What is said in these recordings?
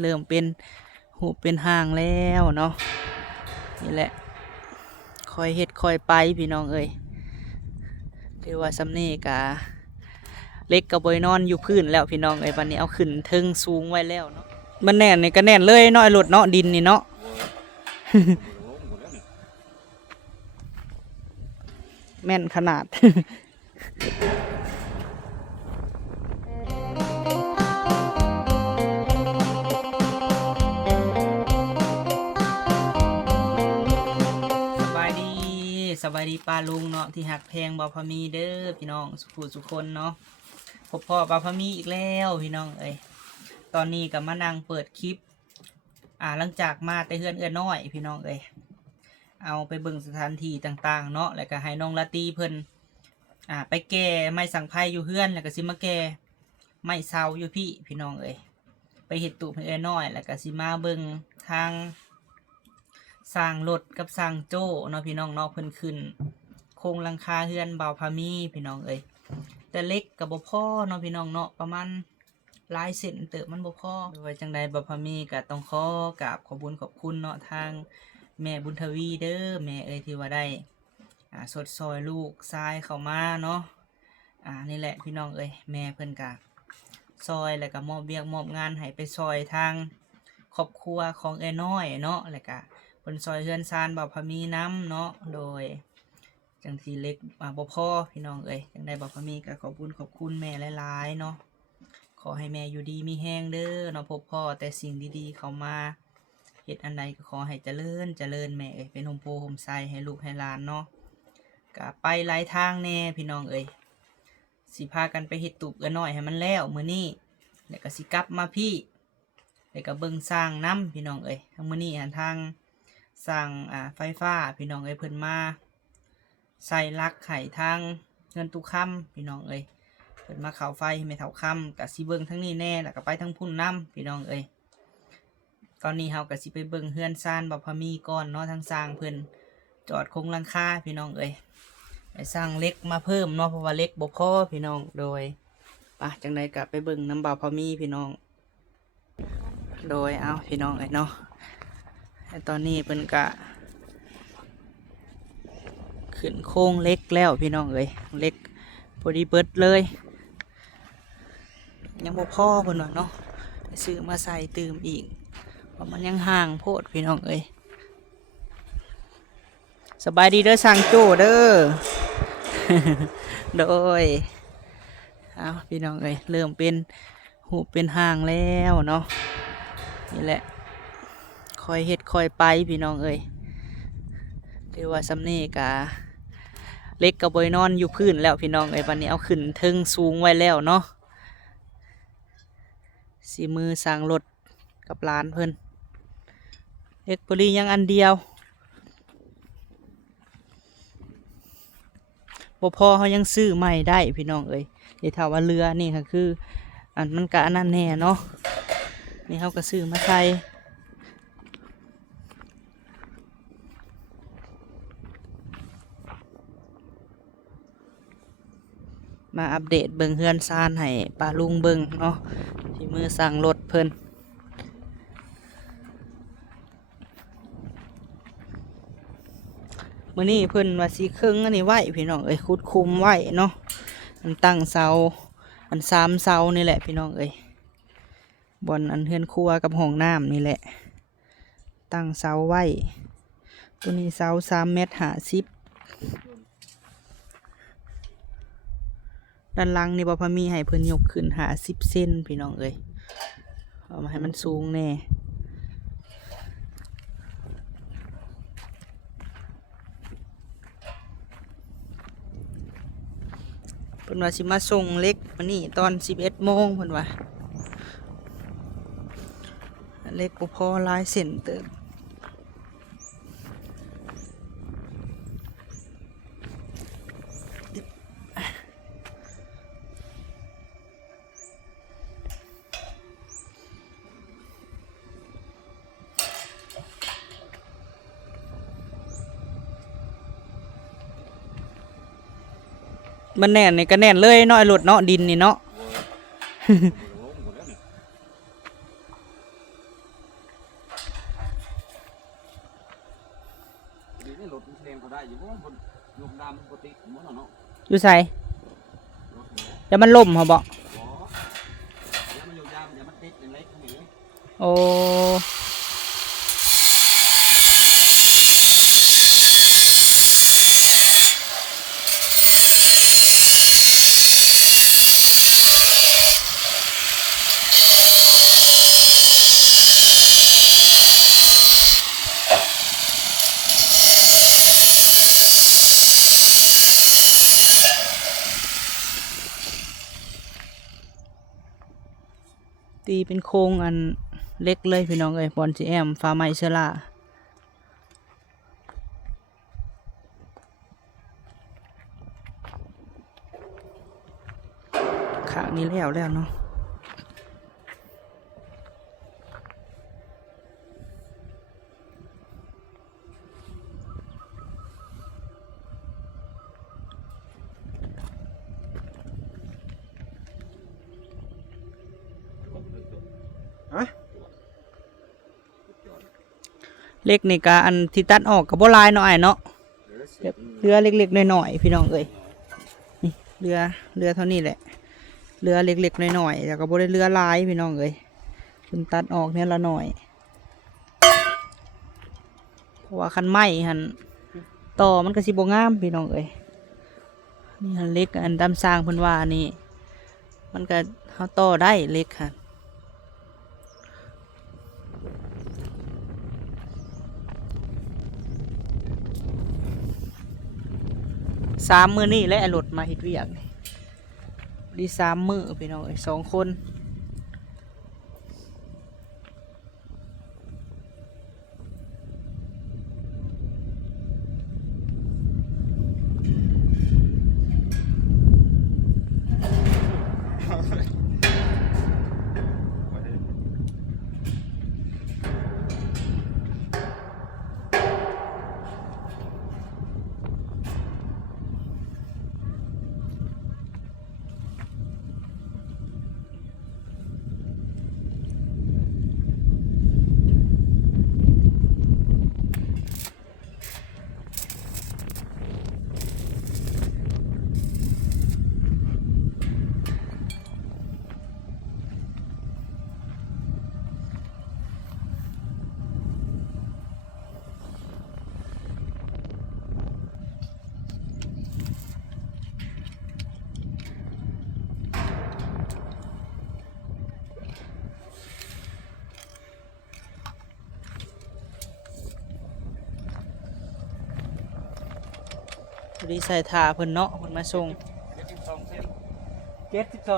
เริ่มเป็นหูเป็นห่างแล้วเนาะนี่แหละคอยเฮ็ดคอยไปพี่น้องเอ้ยคือว่าสำเนีกะเล็กกับบอยนอนอยู่พื้นแล้วพี่น้องเอ้ยวันนี้เอาขึ้นเทิงสูงไว้แล้วเนาะมันแน่นนี่ก็แน่นเลยเนาะไอ้รถเนาะดินนี่เนาะ แม่นขนาด สบายดีสบายดีปลาลุงเนาะที่หักแพงบ่าวพะมีเด้อพี่น้องสุขุสุคนเนาะพบพ่อบ่าวพะมีอีกแล้วพี่น้องเอ้ยตอนนี้ก็มานั่งเปิดคลิปหลังจากมาแต่เฮือนเอื้อน้อยพี่น้องเอ้ยเอาไปเบิ่งสถานที่ต่างๆเนาะแล้วก็ให้น้องละตีเพิ่นไปแก่ไม้สังไพรอยู่เฮือนแล้วก็สิมาแก่ไม้เสาอยู่พี่น้องเอ้ยไปเฮ็ดตูบให้เอื้อน้อยแล้วก็สิมาเบิ่งทางสร้างรถกับสร้างโจ้เนาะพี่น้องเนาะเพิ่นขึ้นโครงหลังคาเฮือนบ่าวพามีพี่น้องเอ้ยแต่เล็กกับบ่พอเนาะพี่น้องเนาะประมาณหลายเส้นเติบมันบ่พอไว้จังใดบ่าวพามีก็ต้องขอกราบขอบคุญขอบคุณเนาะทางแม่บุญทวีเด้อแม่เอ้ยที่ว่าได้สดซอยลูกชายเข้ามาเนาะนี่แหละพี่น้องเอ้ยแม่เพิ่นก็ซอยแล้วก็มอบเวียกมอบงานให้ไปซอยทางครอบครัวของเอ้ยน้อยเนาะแล้วก็เพิ่นซอยเฮือนซานบ่าวพามีน้ำเนาะโดยจังสีเล็กบ่พอพี่น้องเอ้ยจังได้บ่าวพามีก็ขอบคุณแม่หลายๆเนาะขอให้แม่อยู่ดีมีแห้งเด้อเนาะพบพ่อแต่สิ่งดีๆเข้ามาเฮ็ดอันใดก็ขอให้เจริญแม่เอ้ยเป็นโฮมโพโฮมไซให้ลูกให้หลานเนาะก็ไปหลายทางแน่พี่น้องเอ้ยสิพากันไปเฮ็ดตูบกันหน่อยให้มันแล้วมื้อนี้แล้วก็สิกลับมาพี่แล้วก็เบิ่งสร้างน้ำพี่น้องเอ้ยทั้งมื้อนี้ทางสร้างไฟฟ้าพี่น้องเอ้ยเพิ่นมาใส่ลักไข่ทางเงินตุค่ำพี่น้องเอ้ยเพิ่นมาเข้าไฟให้แม่เฒ่าค่ำก็สิเบิ่งทั้งนี้แน่แล้วก็ไปทั้งพุ่นน้ำพี่น้องเอ้ยตอนนี้เฮาก็สิไปเบิ่งเฮือนซานบ่าวพามีก่อนเนาะทางสร้างเพิ่นจอดคงหลังคาพี่น้องเอ้ยไปสร้างเล็กมาเพิ่มเนาะเพราะว่าเล็กบ่พอพี่น้องโดยจังใดก็ไปเบิ่งน้ำบ่าวพามีพี่น้องโดยเอาพี่น้องเอ้ยเนาะตอนนี้เพิ่นก็ขึ้นโค้งเล็กแล้วพี่น้องเอ้ยเล็กพอดีเบิดเลยยังบ่พอเพิ่นว่าเนาะซื้อมาใส่เติมอีกเพราะมันยังห่างโพดพี่น้องเอ้ยสบายดีเด้อสั่งโจ้เด้อ โดยเอาพี่น้องเอ้ยเริ่มเป็นหูเป็นห่างแล้วเนาะนี่แหละคอยเฮ็ดคอยไปพี่น้องเอ้ยคือว่าสำเนีกะเล็กกับบอยนอนอยู่พื้นแล้วพี่น้องเอ้ยวันนี้เอาขึ้นเทิงสูงไว้แล้วเนาะสีมือสร้างรถกับร้านเพิ่นเล็กบรียังอันเดียวบ่พอเขายังซื้อใหม่ได้พี่น้องเอ้ยเดี๋ยวถ้าว่าเรือนี่ค่ะคืออันมันกะอันนั้นแน่เนาะนี่เขาก็ซื้อมาใส่มาอัปเดตเบิ่งเฮือนซานให้ป้าลุงเบิ่งเนาะที่มือสั่งรถเพิ่นมื้อนี้เพิ่นว่าสิครึ่งอันนี้ไว้พี่น้องเอ้ยขุดคุมไว้เนาะอันตั้งเสาอัน3 เสานี่แหละพี่น้องเอ้ยบนอันเฮือนครัวกับห้องน้ำนี่แหละตั้งเสาไว้ตัวนี้เสา3.50 เมตรด้านล่างนี่บ่พอมีให้เพิ่นยกขึ้น50 เซนพี่น้องเอ้ยเอามาให้มันสูงแน่เพิ่นว่าสิมาส่งเล็กมื้อนี้ตอน11 โมงเพิ่นว่าเล็กบ่พอหลายเส้นเติบมันแน่นนี่ก็แน่นเลยเนาะไอ้รถเนาะดินนี่เนาะ นี่รถมันแรงเขาได้อยู่เพราะว่าคนยกดำปกติหมดแล้วเนาะ อยู่ใส่ รถเนี่ย อย่ามันล่มเหรอบอก อ๋ออย่ามันยกดำอย่ามันติดอย่างไรทั้งนี้ โอ้ตีเป็นโครงอันเล็กเลยพี่น้องเอ้ยบอลจีแอมฟ้าไม้เชล่าขางนี้แล้วเนาะเล็กนี่กะอันที่ตัดออกกับโบลายเนาะไอ้เนาะแบบเรือเล็กๆน้อยๆพี่น้องเอ้ยนี่เรือเท่านี้แหละเรือเล็กๆน้อยๆแต่ก็บ่ได้เรือลายพี่น้องเอ้ยคุณตัดออกเนี่ยละหน่อยเพราะว่าคันไม้หันต่อมันก็สิบ่งามพี่น้องเอ้ยนี่หันเล็กอันดำสร้างเพิ่นว่านี่มันก็เฮาต่อได้เล็กค่ะ3 มื้อนี่แหละรถมาเฮ็ดเวียกนี่ดี3 มื้อพี่น้องเอ้ย2 คนดีใส่ถาเพิ่นเนาะเพิ่นมาส่ง 72 เส้น 72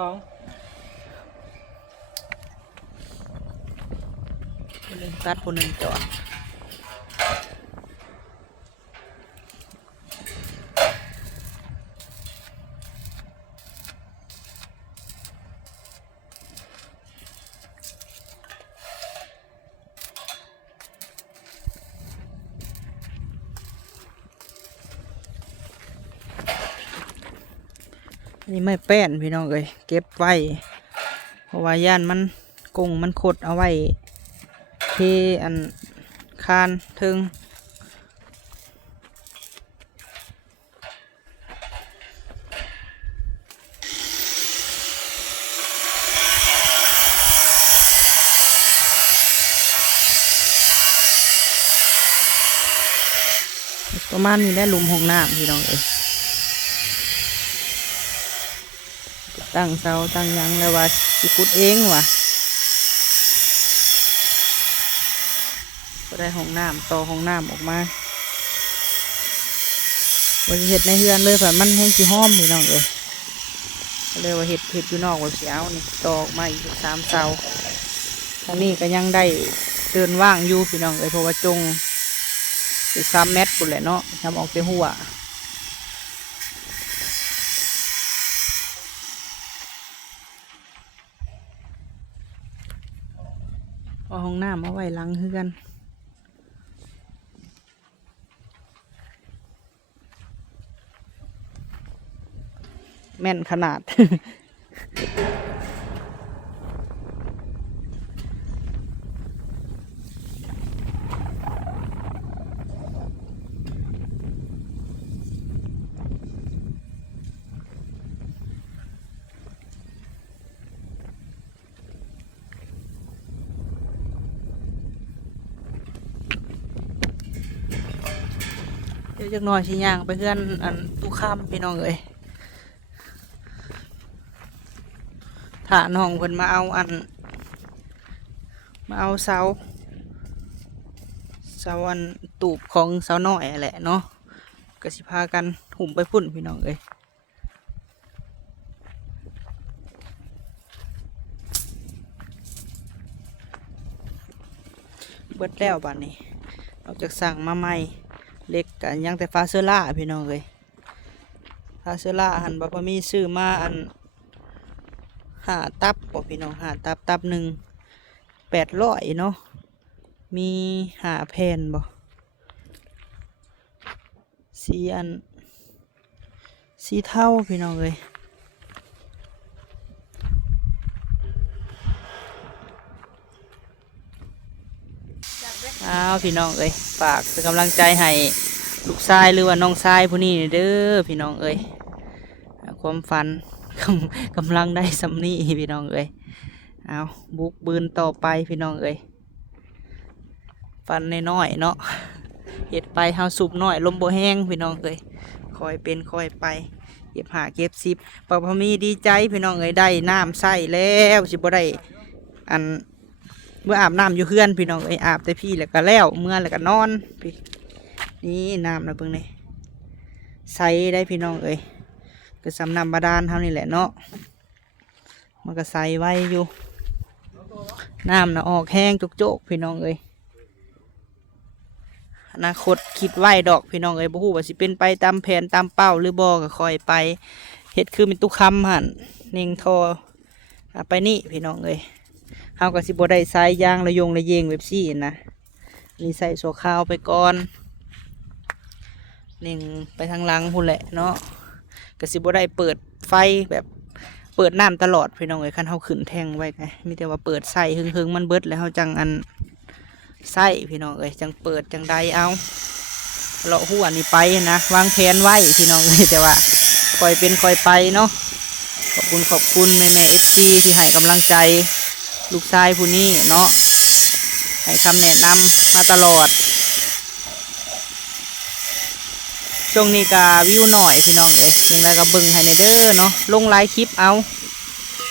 คนหนึ่งตัดคนหนึ่งจอดนี่ไม่แป้นพี่น้องเอ้ยเก็บไว้เพราะว่าย่านมันกงมันขดเอาไว้เทอันคานถึงประมาณนี้ได้หลุมห้องน้ำพี่น้องเอ้ยตั้งเสาตั้งหยังแล้วว่าสิขุดเองว่ะก็ได้ห้องน้ำต่อห้องน้ำออกมาว่าสิเห็ดในเฮือนเลยแบบมันแห้งสีห้อมพี่น้องเอ้ยก็เลยว่าเห็ดอยู่นอกว่าเสียวนี่ต่อออกมาอีก3 เสาทางนี้ก็ยังได้เดินว่างอยู่พี่น้องเอ้ยเพราะว่าจงสิ3 เมตรปุ่นแหละเนาะทำออกแต่หัวเอาห้องน้ำเอาไว้หลังเฮือนแม่นขนาด เดี๋ยวจักหน่อยสิย่างไปเพื่อนอันตู้ข้ามพี่น้องเอ้ยถ้าน้องเพิ่นมาเอาเสาอันตูบของเสาน้อยแหละเนาะก็สิพากันหุ่มไปพุ่นพี่น้องเอ้ยเบิดแล้วบัดนี้ออกจากสั่งมาใหม่เล็กกันยังแต่ฟาเซอร่าพี่น้องเอ้ยฟาเซอร่าหันบ่พอมีซื้อมาอันหาตับบ่พี่น้องหาตับหนึ่ง800เนาะมีหาแผ่นบ่สีเท่าพี่น้องเอ้ยอ้าวพี่น้องเอ้ยฝากเป็นกำลังใจให้ลูกชายหรือว่าน้องชายผู้นี้เด้อพี่น้องเอ้ยความฝัน กำลังได้สำนีพี่น้องเอ้ยเอาบุกบืนต่อไปพี่น้องเอ้ยฝันน้อยๆเนาะเห็ดไปเฮาสูบน้อยลมบ่แห้งพี่น้องเอ้ยคอยเป็นคอยไปเก็บหาเก็บซิบปพมีดีใจพี่น้องเอ้ยได้น้ำใส่แล้วสิบ่ได้อันเมื่ออาบน้ำอยู่เฮือนพี่น้องเอ้ยอาบแต่พี่แล้วก็แล้วเมื่อแล้วก็นอนพี่นี่น้ำนะเพิ่งนี่ใส่ได้พี่น้องเอ้ยก็สำน้ำบาดาลเท่านี่แหละเนาะมันก็ใส่ไว้อยู่น้ำนะออกแห้งจุกๆพี่น้องเอ้ยอนาคตคิดไว้ดอกพี่น้องเอ้ยบ่ฮู้ว่าสิเป็นไปตามแผนตามเป้าหรือบ่ก็คอยไปเฮ็ดคือเป็นตุกคำหั่นเน่งทอไปนี่พี่น้องเอ้ยเฮาก็สิบ่ได้สายยางระยงระเยงเว็บซี่นะนี่ใส่โซคาวไปก่อนเน่งไปทางหลังพุ่นแหละเนาะก็สิบ่ได้เปิดไฟแบบเปิดน้ำตลอดพี่น้องเอ้ยคันเฮาขึ้นแทงไว้ไงมีแต่ว่าเปิดใส่หึงๆมันเบิดแล้วเฮาจังอันใส่พี่น้องเอ้ยจังเปิดจังใดเอาเลาะหัวนี่ไปนะวางแผนไว้พี่น้องเอ้ยแต่ว่าคอยเป็นคอยไปเนาะขอบคุณแม่FCที่ให้กำลังใจลูกชายผู้นี้เนาะให้คำแนะนำมาตลอดช่วงนี้ก็วิวหน่อยพี่น้องเอ้ยยังไงก็เบิ่งให้ในเด้อเนาะลงไลฟ์คลิปเอา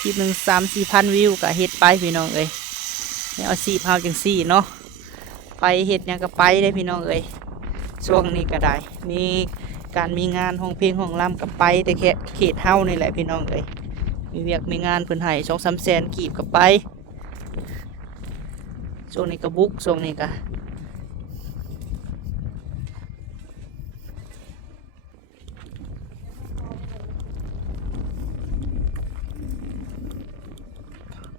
คลิปหนึ่ง3-4 พันวิวก็เฮ็ดไปพี่น้องเอ้ยเนี่ยเอา4 เฮาจัง4เนาะไปเฮ็ดยังก็ไปได้พี่น้องเอ้ยช่วงนี้ก็ได้มีการมีงานห้องเพลงห้องรำก็ไปแต่แค่เขตเฮานี่แหละพี่น้องเอ้ยมีเวียกมีงานเพิ่นให้2-3 แสนกีบก็ไปช่วงนี้ก็บุกช่วงนี้ก็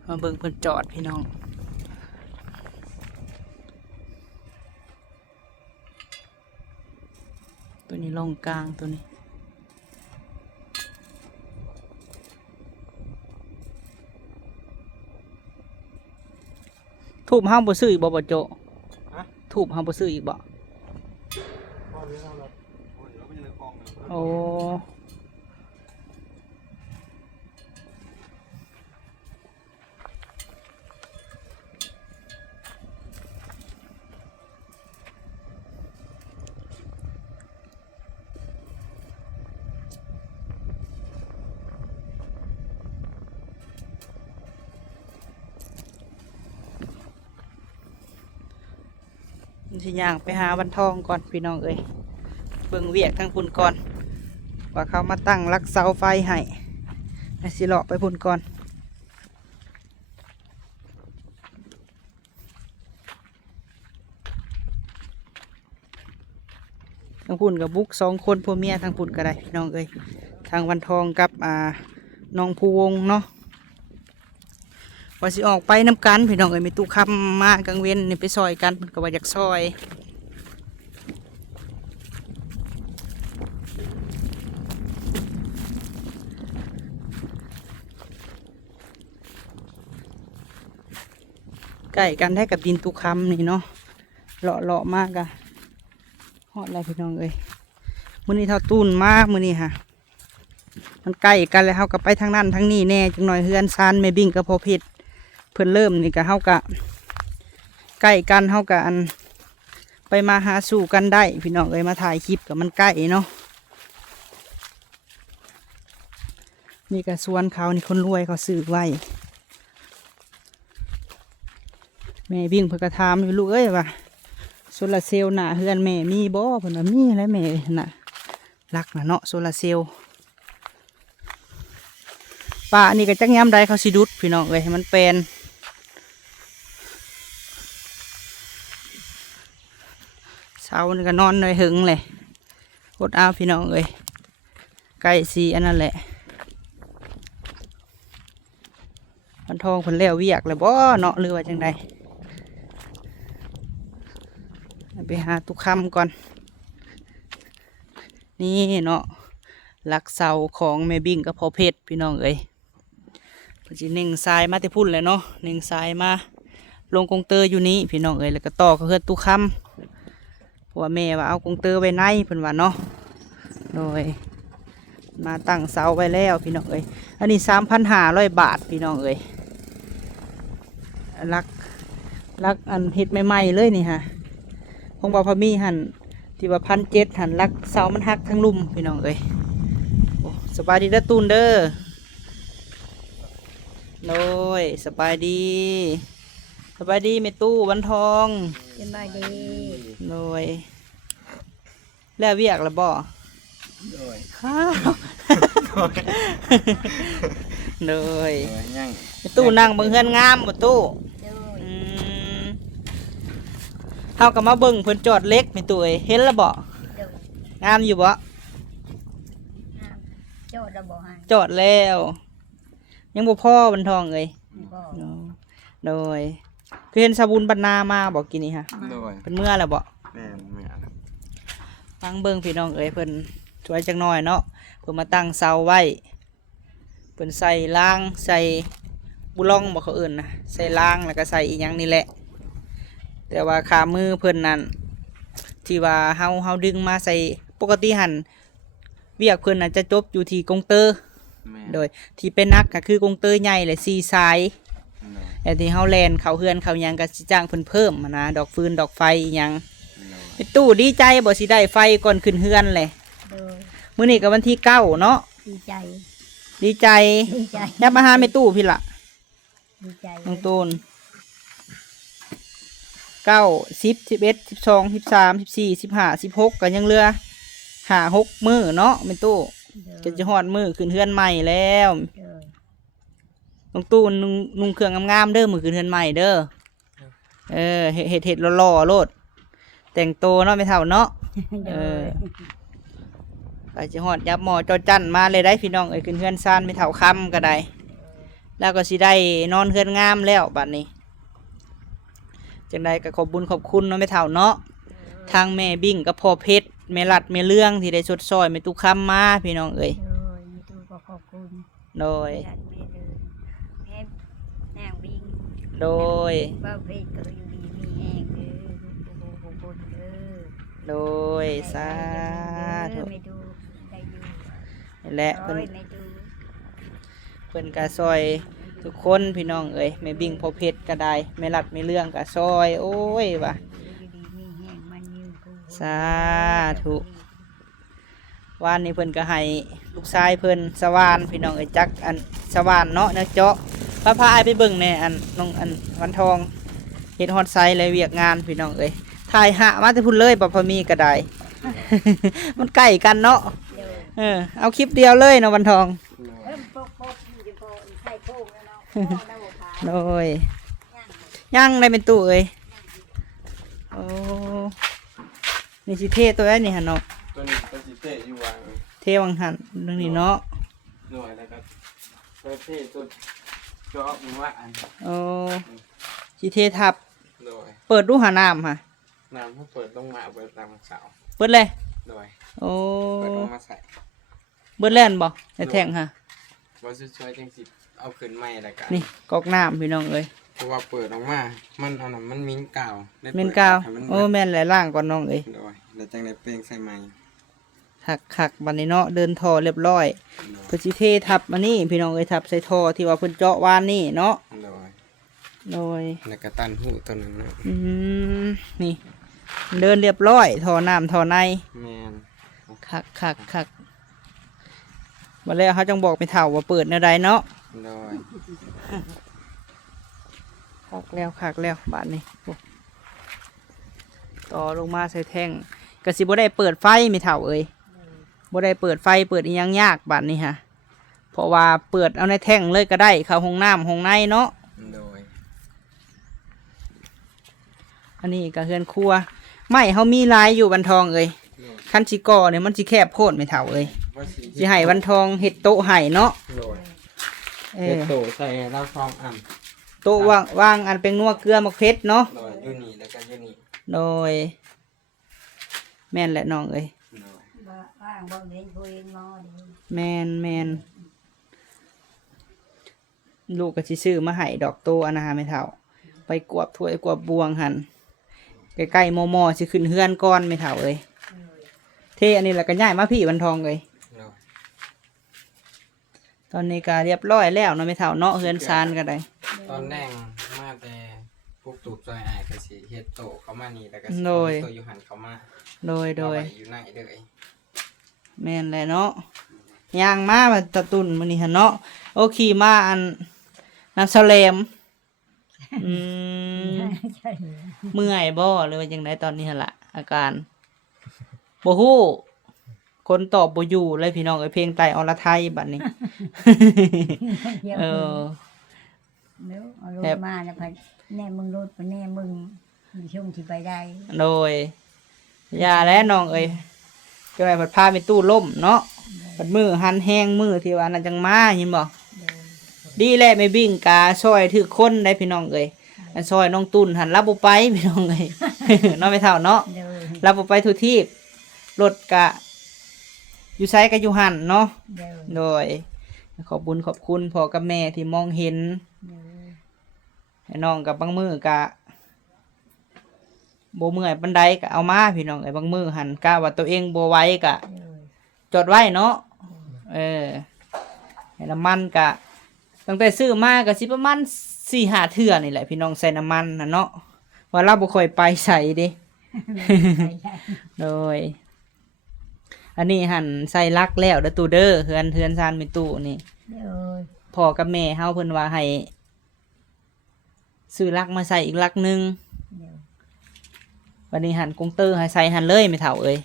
มาเบิ่งเพิ่นจอดพี่น้องตัวนี้ล่องกลางตัวนี้ทูบห้ามบ่ซื้ออีกบ่โจทูบห้ามบ่ซื้ออีกบ่โอ้สิย่างไปหาวันทองก่อนพี่น้องเอ้ยเบิ่งเวียกทั้งพุ่นก่อนว่าเขามาตั้งรักเสาไฟให้สิเลาะไปพุ่นก่อนทั้งพุ่นกับบุก2 คนผัวเมียทั้งพุ่นก็ได้พี่น้องเอ้ยทางวันทองกับน้องภูวงเนาะว่าสิออกไปน้ำกันพี่น้องเอ้ยมีตู้คำมากังเว้นนี่ไปซอยกันก็ว่าอยากซอยใกล้กันได้กับดินตู้คำนี่เนาะเลาะมากอะฮอดอะไรพี่น้องเอ้ยมื้อนี้เท่าตุ้นมากมื้อนี้ค่ะมันใกล้กันแล้วเฮาก็ไปทางนั้นทางนี้แน่จังหน่อยเฮือนซานแม่บิ่งกับพ่อเพชรเพิ่นเริ่มนี่ก็เฮากะใกล้กันเฮากะอัน ไปมาหาสู่กันได้พี่น้องเอ้ยมาถ่ายคลิปกับมันใกล้เนาะนี่ก็สวนเขานี่คนรวยเขาซื้อไว้แม่วิ่งเพื่อกระทำอยู่ลูกเอ้ยว่าโซลาร์เซลล์หน้าเฮือนแม่มีบ่เพิ่นว่ามีแล้วแม่น่ะรักน่ะเนาะโซลาร์เซลล์ป่านี่ก็จักย้ำใดเขาสิดุดพี่น้องเอ้ยให้มันเป็นเช้านี่ก็นอนหน่อยหึงเลยอดเอาพี่น้องเอ้ยใกล้สีอันนั้นแหละพันทองคนเลี้ยวเวียกเลยบ่เนาะหรือว่าจังใดไปหาตุกคำก่อนนี่เนาะหลักเสาของแม่บิ่งกับพ่อเพชรพี่น้องเอ้ยเพิ่นสิเน่งทรายมาแต่พุ่นเลยเนาะเน่งทรายมาลงกงเตอร์อยู่นี้พี่น้องเอ้ยแล้วก็ต่อก็เฮือนตุกคำเพราะว่าแม่ว่าเอากงเตอร์ไว้ในเพิ่นว่าเนาะโดยมาตั้งเสาไว้แล้วพี่น้องเอ้ยอันนี้3,500 บาทพี่น้องเอ้ยลักอันเฮ็ดใหม่ๆเลยนี่ฮะของบ่าวพะมีหันที่ว่า1,700หันลักเสามันหักทั้งลุ่มพี่น้องเอ้ยโอ้สบายดีเด้อตูนเด้อโดยสบายดีแม่ตู้วันทอง สบายดี โดยแล้วเวียกแล้วบ่ โดย ข้าวโดย ยัง แม่ตู้นั่งเบิ่งเฮือนงามบ่ตู้ โดย อืมเฮาก็มาเบิ่งเพิ่นจอดเล็กแม่ตู้เอ้ยเห็นแล้วบ่ โดย งามอยู่บ่ โจทย์ระบบให้ จอดแล้ว ยังบ่พอบันทองเอ้ย บอก โดยคือเห็นสาบุญบรรณามาบอกกินนี่ฮะ โดย เป็นเมื่อแล้วบ่ แม่นแม่น ฟังเบิ่งพี่น้องเอ้ยเพิ่นช่วยจักหน่อยเนาะเพิ่นมาตั้งเสาไว้เพิ่นใส่รางใส่บุล่องบ่เขาเอิ้นนะใส่รางแล้วก็ใส่อีหยังนี่แหละ แต่ว่าขามือเพิ่นนั่นที่ว่าเฮาดึงมาใส่ปกติหั่นเวียกเพิ่นน่ะจะจบอยู่ที่กงเตอร์ แม่ โดยที่เป็นนักก็คือกงเตอร์ใหญ่เลย4สาย โดย แต่ที่เฮาแลนเขาเฮือนเขาหยังก็สิจ้างเพิ่นเพิ่มหั้นนะดอกฟืนดอกไฟอีหยัง โดย ไอ้ตู้ดีใจบ่สิได้ไฟก่อนขึ้นเฮือนเลย โดย มื้อนี้ก็วันที่9เนาะ ดีใจ ดีใจ ดีใจ ยับมาหาแม่ตู้พี่ละ ดีใจ น้องตูน9 10 11 12 13 14 15 16ก็ยังเหลือ5-6มื้อเนาะแม่ตู้ก็จะฮอดมื้อขึ้นเฮือนใหม่แล้ว โดย น้องตู้นุ่งเครื่องงามๆเด้อมื้อขึ้นเฮือนใหม่เด้อเฮ็ดหล่อๆโลดแต่งโตวเนาะไม่เท่าเนาะ โดย ก็จะฮอดยับหมอจอจันมาเลยได้พี่น้องเอ้ยขึ้นเฮือนซานไม่เท่าค่ำก็ได้ แล้วก็สิได้นอนเฮือนงามแล้วบัดนี้จังใดก็ขอบบุญขอบคุณเนาะไม่เท่าเนาะทางแม่บิ่งกับพ่อเพชรแม่รัดแม่เรื่องที่ได้ชดซอยแม่ตุกคำมาพี่น้องเอ้ย โดยมีตู้ก็ขอบคุณ โดย ญาติแม่เลยแม่นางบิง โดย บ้าเพชรก็อยู่ดีมีแห้งเด้อลูกขอบคุณเด้อ โดยสาธุ ไม่ดูได้อยู่ นี่แหละ โด เพิ่น ยไม่ดู เพิ่นก็ซอยทุกคนพี่น้องเอ้ยแม่บิ่งพ่อเพชรก็ได้แม่รัดแม่เรื่องก็ซอยโอ้ยว่ะ อยู่ดีมีแห้งมันยืนกู สาธุวานนี้เพิ่นก็ให้ลูกชายเพิ่นสว่านพี่น้องเอ้ยจักอันสว่านเนาะเนื้อเจาะพาอ้ายไปเบิ่งแหน่อันน้องอันวันทองเฮ็ดฮอดไซเลยเวียกงานพี่น้องเอ้ยถ่ายหะมาแต่พุ่นเลยบ่พอมีก็ได้ มันใกล้กันเนาะ เดี๋ยว เอาคลิปเดียวเลยเนาะวันทอง เริ่มปกอยู่จะพอใส่โค้งแล้วเนาะพ่อได้บ่ขา โดยย่างได้เป็นตู้เอ้ยโอ้นี่สิเทตัวได้นี่หั่นเนาะ ตัวนี้ตัวสิเตะอยู่วาง เทวังหันเรื่องนี้เนาะ หน่วยแล้วก็ตัวเตะตัวจอกมันว่าอัน โอ้สิเททับ โดย เปิดดูหาน้ำค่ะ น้ำเขาเปิดลงมาเปิดตามเสา เปิดเลย โดย โอ้ เปิดลงมาใส่ เบิดแล่นบ่ในแทงค่ะ ว่าช่วยจังสิเอาขึ้นใหม่แล้วกัน นี่กอกน้ำพี่น้องเอ้ย เพราะว่าเปิดออกมา มันอันนั้นมันมิ้นกาวได้ เมน ปิด กาว ให้มัน โอ้แม่นหลายล่างก่อนน้องเอ้ย โดยแล้วจังได้เปลงใส่ใหม่ หักบันนี้เนาะเดินท่อเรียบร้อย โดย เพิ่นสิเททับมานี่พี่น้องเอ้ยทับใส่ท่อที่ว่าเพิ่นเจาะวานนี่เนาะ โดย โดย แล้วก็ตันหูตัวนั้นนะ นี่ เดินเรียบร้อยท่อน้ำท่อใน แมน คักวันแรกเขาจังบอกไปเถ่าว่าเปิดแนวใดเนาะ โดย คักแล้วบาดนี้โอ้ต่อลงมาใส่แท่งกะสิบ่ได้เปิดไฟไม่เถ่าเอ้ยบ่ได้เปิดไฟเปิดอีหยังยากบาดนี้ฮะเพราะว่าเปิดเอาในแท่งเลยก็ได้เข้าห้องน้ำห้องในเนาะ โดย อันนี้ก็เฮือนครัวไม่เฮามีหลายอยู่บันทองเอ้ยคันสิก่อเนี่ยมันสิแคบโพดไม่เถ่าเอ้ย ว่าสี สิให้บันทองเฮ็ดโต๊ะให้เนาะ โดย เอ เฮ็ด อ โตใส่เหล้าซองอัน โต๊ะวางอันเป็นนัวเกลือมะเพ็ดเนาะ โดยยูนี่แล้วก็ยูนี่ โดย แม่นแหละน้องเอ้ย โดย ว่างบ่เห็นคุยงอดี แมนลูกก็สิซื้อมาให้ดอกโตอันนะฮะไม่เท่า ไปกวบถ้วยกวบบวงหันใกล้ๆมอสิขึ้นเฮือนก้อนไม่เท่าเอ้ยเทอันนี้แล้วก็ย้ายมาพี่วันทองเลย โดย ตอนนี้ก็เรียบร้อยแล้วเนาะไม่เท่าเนาะเฮือนซานก็ได้ ตอนแรกมาแต่พวกตูบซอยอายก็สิเฮ็ดโตเข้ามานี่แล้วก็สิ โดย ตัวอยู่หันเข้ามา โดย เอาไว้อยู่ในเลย แม่นแหละเนาะย่างมาบัดตะตุ่นมื้อนี้หั่นเนาะโอขี่มาอันน้ำสแลมอืม ใช่ เมื่อยบ่หรือว่าจังไดตอนนี้หั่นล่ะอาการบ่ฮู้คนตอบบ่อยู่เลยพี่น้องเอ้ยเพลงไตอรไทยบัดนี้ เออ เดี๋ยวเอารถมาแล้วพัดแน่มึงรถแน่มึงมีช่วงที่ไปได้ โดยอย่าแล้วน้องเอ้ยจะไปผัดผ้าไปตู้ล่มเนาะผัดมือหันแห้งมือที่ว่านั่นจังมาเห็นบ่ดีแหละไม่บิ่งกาซอยถือคนได้พี่น้องเอ้ยอันซอยน้องตุ่นหันรับบ่ไปพี่น้องเอ้ย เนาะไม่เท่าเนาะ เดี๋ยว รับบ่ไปทุกที่รถกะอยู่ไสก็อยู่หันเนาะ เดี๋ยว โดยขอบคุณพ่อกับแม่ที่มองเห็น เดี๋ยว ให้น้องกับบางมือกะบ่เมื่อยปานใดก็เอามาพี่น้องไอ้บางมือหันกะว่าตัวเองบ่ไหวกะ เดี๋ยว จดไว้เนาะเออให้น้ำมันกะตั้งแต่ซื้อมาก็สิประมาณ4-5 เทื่อนี่แหละพี่น้องใส่น้ำมันน่ะเนาะว่าเราบ่ค่อยไปใส่เด้ ไปได้ โดย อันนี้หั่นใส่ลักแล้วเด้อตู้เด้อเฮือนซานมีตู้นี่ เดี๋ยว พ่อกับแม่เฮาเพิ่นว่าให้ซื้อลักมาใส่อีกลักหนึง เดี๋ยว บัดนี้หั่นกงเตอร์ให้ใส่หั่นเลยไม่เท่าเอ้ย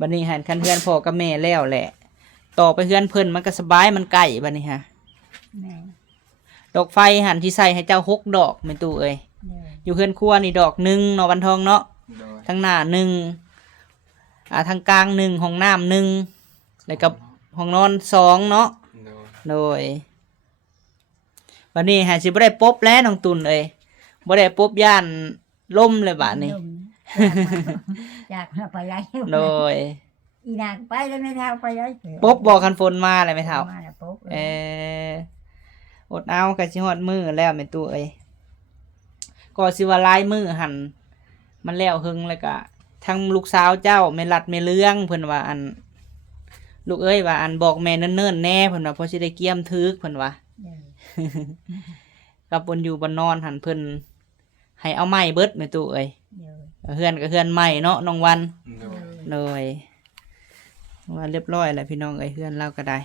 บัดนี้หั่นคันเฮือนพ่อกับแม่แล้วแหละ ต่อไปเฮือนเพิ่นมันก็สบายมันใกล้บัดนี้ฮะ แม่ ดอกไฟหั่นที่ใส่ให้เจ้า6 ดอกแม่ตู้เอ้ย เดี๋ยวอยู่เฮือนครัวนี่ดอกหนึงเนาะวันทองเนาะ โดย ทางหน้า1ทางกลาง1ห้องน้ำ1แล้วก็ห้องนอน2เนาะ โดย โดยวันนี้หาสิบ่ได้ปบแล้วน้องตุ่นเอ้ยบ่ได้ปบย่านล่มเลยบาดนี้ อยากไปได้ โดย อีนางไปแล้วไม่เท่าไปได้ ปบบอกคันฝนมาเลยไหมเท่า มาแล้วปุ๊บ เอออดเอากะสิฮอดมือแล้วแม่ตู้เอ้ยก็สิว่าลายมือหันมันแล้วหึงแล้วก็ทั้งลูกสาวเจ้าแม่รัดแม่เลื้องเพิ่นว่าอัน ลูกเอ้ยว่าอันบอกแม่เนิ่นๆแน่เพิ่นว่าเพราะสิได้เกี่ยมทึกเพิ่นว่า เดี๋ยว กับบนอยู่บนนอนหันเพิ่นให้เอาไม้เบิดแม่ตู้เอ้ย เดี๋ยว เฮือนก็เฮือนใหม่เนาะน้องวัน โดย เลยว่าเรียบร้อยแล้วพี่น้องเอ้ยเฮือนเราก็ได้